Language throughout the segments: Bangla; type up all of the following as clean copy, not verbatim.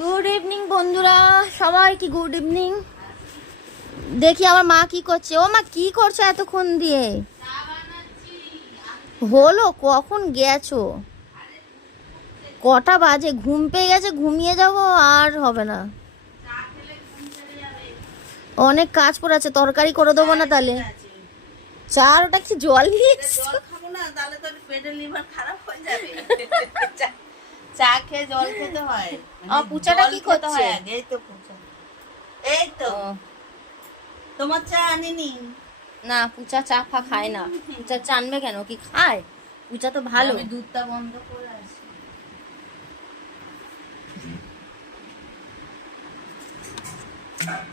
গুড ইভিনিং বন্ধুরা, সবাইকে গুড ইভিনিং। দেখি আমার মা কি করছে। ও মা কি করছে এতক্ষণ দিয়ে? হলো কখন গেছো? কটা বাজে? ঘুম পেয়ে গেছে, ঘুমিয়ে যাব আর হবে না। অনেক কাজ পড়ে আছে, তরকারি করে দেবো না তাহলে? চার ওটা কি জল নিয়ে এসছো? চা খেয়ে জল খেতে হয়। পুচাটা কি করছে? এই তো তোমার চা আনিনি। না, পুচা চা খায় না। পুচা চা আনবে কেন? কি খায়? পুচা তো ভালো। আমি দুধটা বন্ধ করে আসি।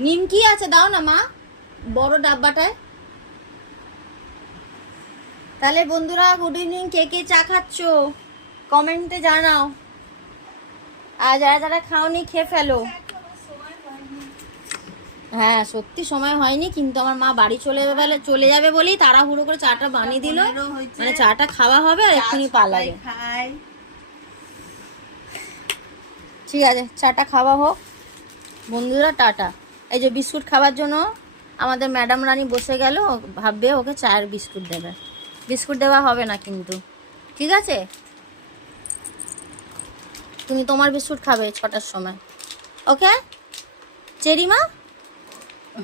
নিমকি আছে, দাও না মা, বড় ডাব্বাটায়। তাহলে বন্ধুরা গুড ইভিনিং। কে কে চা খাচ্ছ কমেন্টে জানাও, আর যারা যারা খাওনি খেয়ে ফেলো। হ্যাঁ সত্যি সময় হয়নি, কিন্তু আমার মা বাড়ি চলে যাবে বলেই তাড়াহুড়ো করে চাটা বানিয়ে দিল। মানে চাটা খাওয়া হবে আর এক্ষুনি পালাবে। ঠিক আছে, চাটা খাওয়া হোক বন্ধুরা, টাটা। এই যে বিস্কুট খাওয়ার জন্য আমাদের ম্যাডাম রানী বসে গেল, ভাববে ওকে চায়ের বিস্কুট দেবে। বিস্কুট দেওয়া হবে না কিন্তু, ঠিক আছে? তুমি তোমার বিস্কুট খাবে 6টার সময়, ওকে? চেরিমা,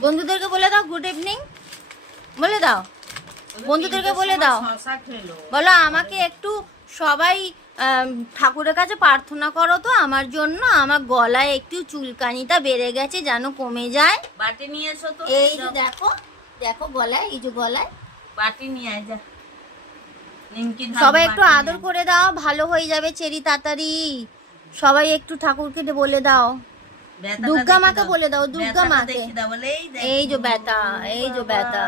বন্ধুদেরকে বলে দাও গুড ইভিনিং, বলে দাও বন্ধুদেরকে, বলে দাও, বলো আমাকে একটু সবাই ঠাকুরের কাছে প্রার্থনা করো তো আমার জন্য। আমার গলায় একটু চুলকানিটা বেড়ে গেছে, যেন কমে যায়। বাটি নিয়ে এসো তো। এই যে দেখো দেখো গলায়, এই যে গলায় বাটি নিয়ে আয় যা। সবাই একটু আদর করে দাও, ভালো হয়ে যাবে চেরি তাড়াতাড়ি। সবাই একটু ঠাকুরকে বলে দাও, দুর্গা মাকে বলে দাও, দুর্গা মাকে। এই যে ব্যথা, এই যে ব্যথা,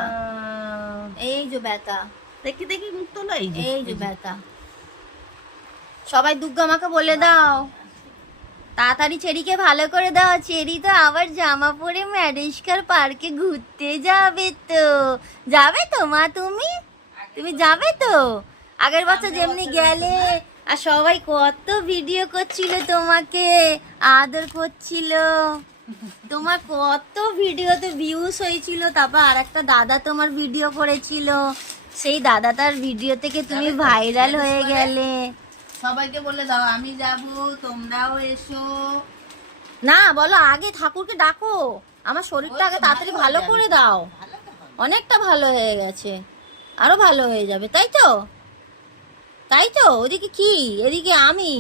এই যে ব্যথা, দেখি দেখি মুখ তোলো। এই যে ব্যথা। সবাই দুর্গা মাকে বলে দাও, তাড়াতাড়ি চেরিকে ভালো করে দাও। চেরি তো আবার জামা পরে ম্যারেস্কার পার্কে ঘুরতে যাবে তো। যাবে তো মা? তুমি যাবে তো? আগের বছর যেমনি গেলে আর সবাই কত ভিডিও করছিল, তোমাকে আদর করছিল, তোমার কত ভিডিওতে ভিউজ হয়েছিল। তারপর আর একটা দাদা তোমার ভিডিও করেছিল, সেই দাদাটার ভিডিও থেকে তুমি ভাইরাল হয়ে গেলে। সবাইকে বলে দাও আমি যাব, তোমরাও এসো। না বলো, আগে ঠাকুরকে ডাকো, আমার শরীরটা আগে তাড়াতাড়ি ভালো করে দাও। অনেকটা ভালো হয়ে গেছে, আরো ভালো হয়ে যাবে, তাই তো? তাই তো? ওদিকে কি, এদিকে আমি।